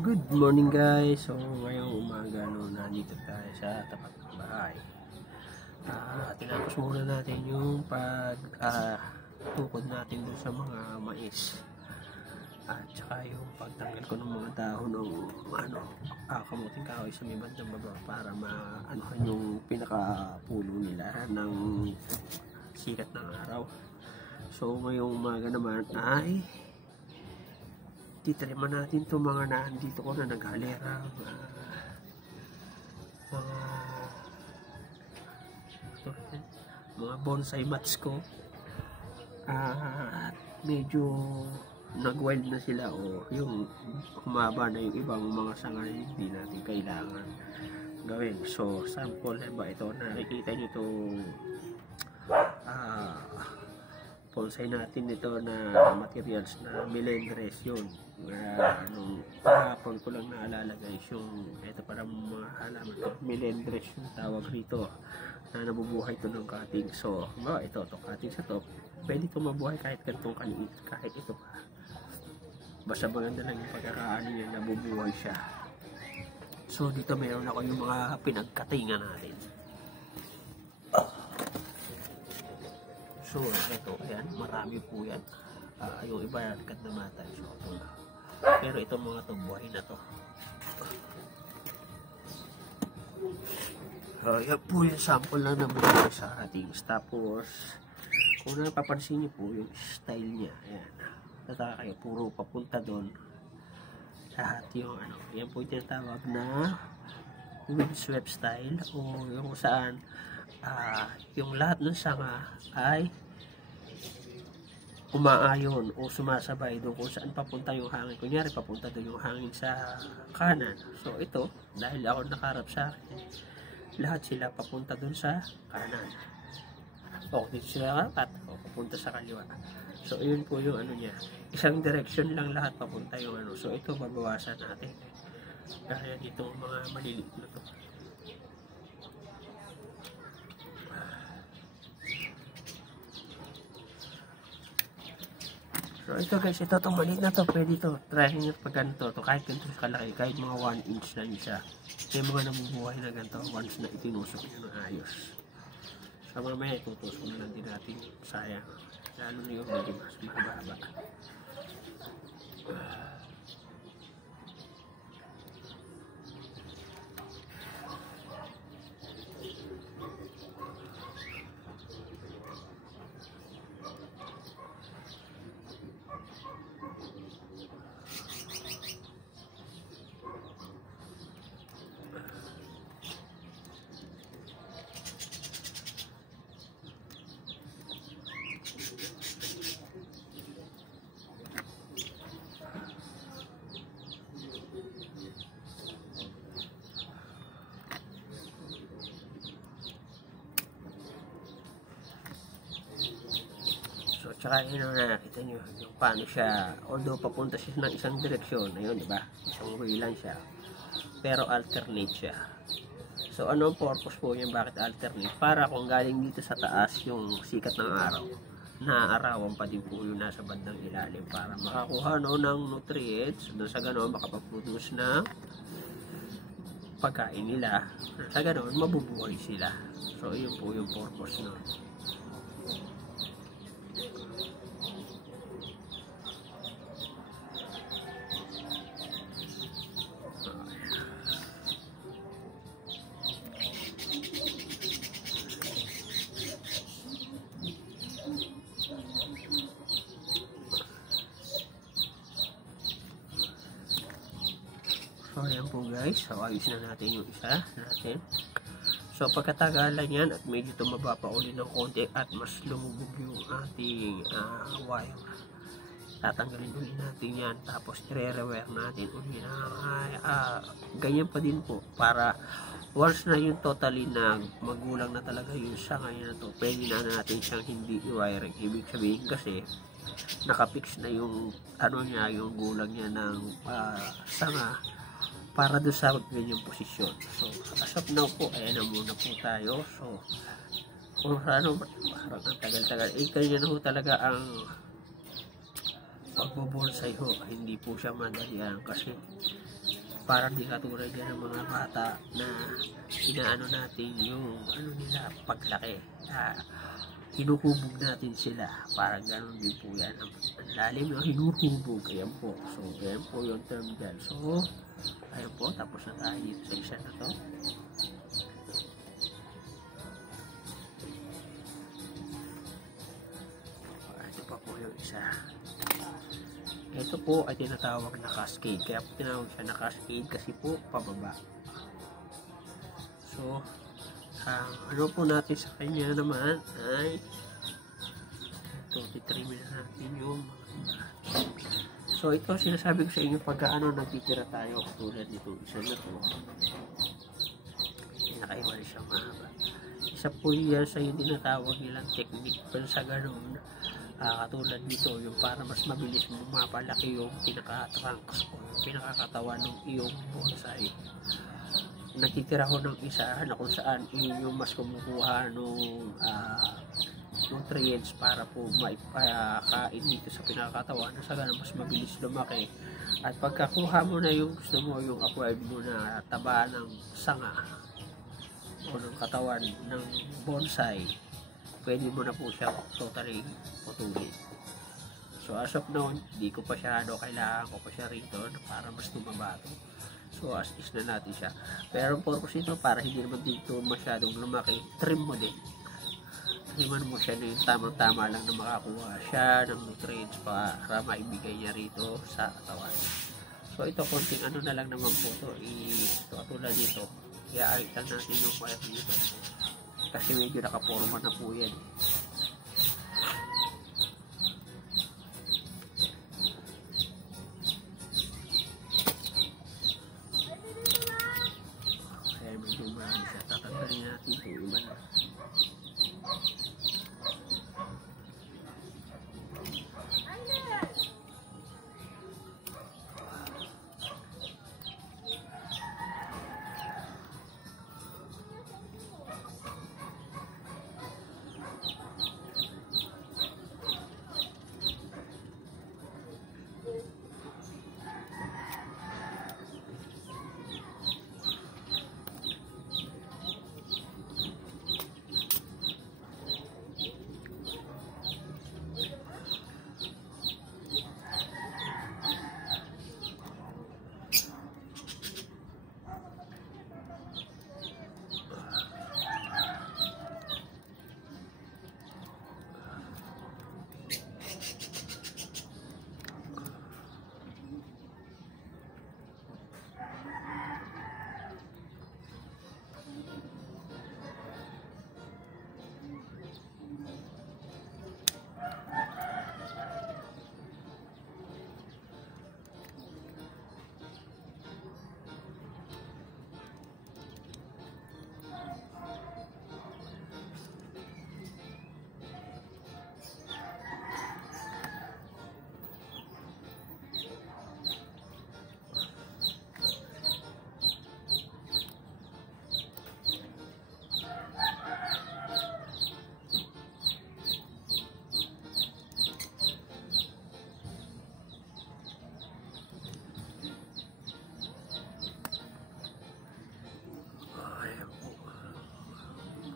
Good morning guys. So ngayong umaga nandito tayo sa tapat ng bahay. Tinapos muna natin yung tukod natin dun sa mga mais. At saka yung pagtanggal ko ng mga dahon ng kamuting kahoy sa may bandang baba para maanuhan yung pinakapulo nila ng sikat ng araw. So ngayong umaga naman ay titriman natin itong mga nandito ko na naghalera, mga bonsai mats ko, at medyo nag-wild na sila o yung humaba na yung ibang mga sanga hindi natin kailangan gawin. So sample ba ito, nakikita nyo ito, bonsai natin ito na materials na melendres yun. Nung kahapon ko lang naalala guys, yung ito para mga halaman ito, melendres yung tawag rito, na nabubuhay ito ng cutting. So ito cutting sa top, pwede ito mabuhay kahit ganitong kaliit, kahit ito pa, basta maganda lang yung pagkakaano niya, nabubuhay siya. So dito meron ako yung mga pinagkatingan natin. So, ito, ayan, marami po yan. Yung iba yan, agad namatay. So, ito na. Pero itong mga ito, buhay na to. Yan po yung sample lang na muna sa ating. Tapos, kung napapansin niyo po, yung style niya, ayan. Tataka kayo, puro papunta doon. Lahat yung, yan po yung tinatawag na windswept style, o yung saan yung lahat ng sanga ay umaayon o sumasabay doon kung saan papunta yung hangin. Kunyari papunta doon yung hangin sa kanan. So ito, dahil ako nakarap sa akin, lahat sila papunta doon sa kanan. O dito sila karapat, o papunta sa kaliwa. So yun po yung niya. Isang direction lang lahat papunta yung So ito babawasan natin. Kaya itong mga maliliit na to. So ito guys, ito itong maliit na to, pwede ito, try nyo pag ganito, to kahit ganito sa kalaki, kahit mga 1 inch lang siya. May mga nabubuhay na ganito, once na itinusok nyo ng ayos. So mamaya itutusok na lang din natin, sayang, lalo na yung medyo mas mahaba. Tsaka yun nakita nyo yung paano siya, although papunta siya ng isang direksyon, ayun diba, isang way lang siya, pero alternate siya. So ano ang purpose po niya, bakit alternate? Para kung galing dito sa taas yung sikat ng araw, naaarawan pa din po yung nasa bandang ilalim para makakuha ng nutrients, doon sa ganoon makapag-produce ng pagkain nila, sa ganoon mabubuhay sila. So yun po yung purpose nun. So ayan po guys, so ayos na natin yung isa natin. So pagkatagalan yan at medyo tumaba pa uli ng konti at mas lumubog yung ating wire, tatanggalin ulit natin yan, tapos i-re-rewire natin ulit. Ganyan pa din po para once na yung totally na magulang na talaga yung sanga na to, pwede na natin siyang hindi i-wiring. Ibig sabihin kasi nakapix na yung niya, yung gulang niya ng sanga para doon sa ganyang posisyon. So as of now po, ayan na muna po tayo. So kung parang ang tagal-tagal, kanya na po talaga ang pagbubonsai ho, hindi po siya madalian kasi para di katulad yan ng mga bata na inaano natin yung ano nila paglaki. Hinuhubog natin sila, parang gano'n din po yan ang lalim ng hinuhubog. Ayan po, so ayan po yung term dyan. So ayan po, tapos na tayo dito sa isa na to. Ito pa po yung isa. Ito po ay tinatawag na cascade. Kaya po tinawag siya na cascade kasi po pababa. So, ano po natin sa kanya naman ay ito, titrimmin natin yung so ito sinasabi ko sa inyo pagka nagtitira tayo tulad nito isa na to, pinakaiba rin siya mahaba. Isa po yan sa yung tinatawag nilang technique pero sa ganun katulad nito yung para mas mabilis mapalaki yung pinaka-trunks o yung pinakakatawan ng iyong bonsai. Nagtitira ko ng isa na kung saan yung mas kumukuha ng nutrients para po maipakain dito sa pinakakatawan na sa ganun mas mabilis lumaki. At pagkakuha mo na yung gusto mo, yung acquired mo na taba ng sanga o ng katawan ng bonsai, pwede mo na po siya totally putulin. So as of now, di ko pa siya kailangan ko pa siya rito para mas tumabato. So as is na natin siya. Pero ang purpose nito para hindi naman dito masyadong lumaki, trim mo din. Triman mo siya na yung tamang-tama lang na makakuha siya ng nutrients para maibigay niya rito sa katawan. So ito konting ano na lang naman po ito. Ito katulad dito. I-ayos lang natin yung wire dito. Kasi medyo nakaporma na po yan. Kaya medyo marami siya. Tatanggalin natin ito yung iba na.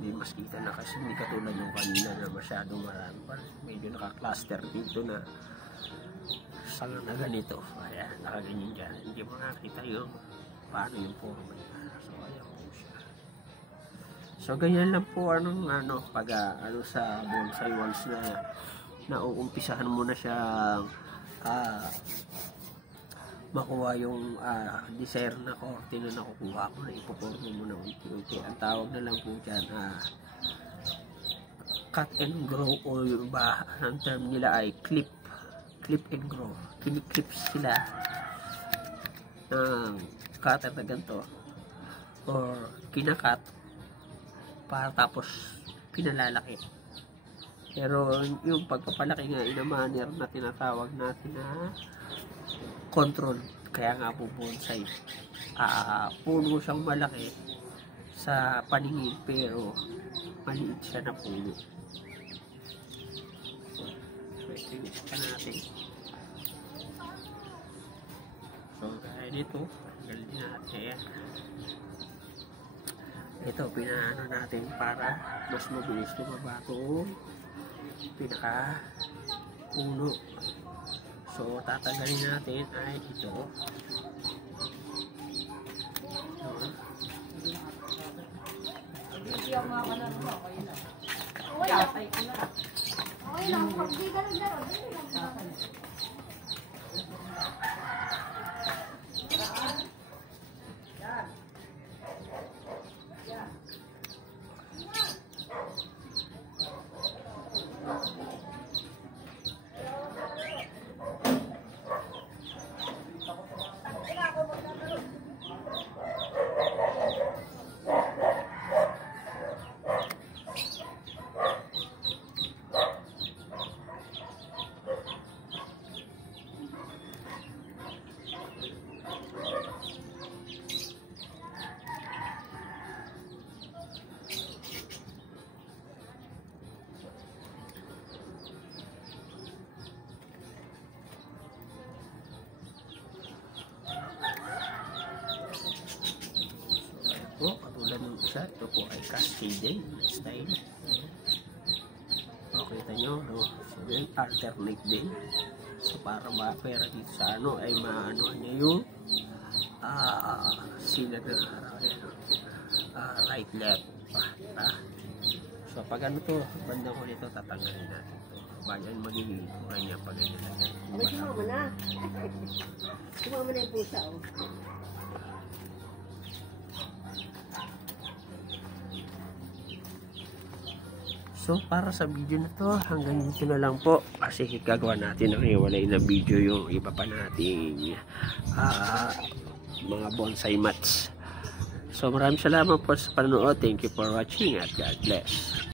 Hindi mas kita na kasi hindi katulad yung kanina na masyadong marami. Medyo naka-cluster dito na sanga na ganito. Ayan, nakaganyan dyan. Hindi mo nakita yung paano yung forma niya. So, ayan po siya. So, ganyan lang po pag sa bonsai walls na uumpisahan mo na siyang makuha yung desire na korte na nakukuha ko na ipopormo mo na unti-unti. Ang tawag na lang po dyan cut and grow o yung iba ang term nila ay clip and grow. Kiniklips sila ng cutter na ganito or kinakat para tapos pinalalaki. Pero yung pagpapalaki nga in a manner na tinatawag natin na control, kaya nga po bonsai puno siyang malaki sa paningin pero maliit siya na puno. So ito yung isa natin. So guys, nito. Tanggalin natin. Ito, pinaano natin para mas mabilis lumaba itong pinaka puno. So, tatanggalin natin ay ito. Po, katulad ng isa, ito po ay cascade style. O, kita nyo, no? So, then, alternate din. So, para pera dito sa ano, ay maano nyo yung sinag na right, left. So, pag ano to, bandang ko nito, tatanggalin natin ito. Bayan magiging kulay niya pag ganyan na yan. Sumama na. Sumama na yung pusa, oh. So, para sa video na to, hanggang dito na lang po. Kasi gagawa natin ng iwalay na video yung iba pa nating mga bonsai mats. So, maraming salamat po sa panonood. Thank you for watching at God bless.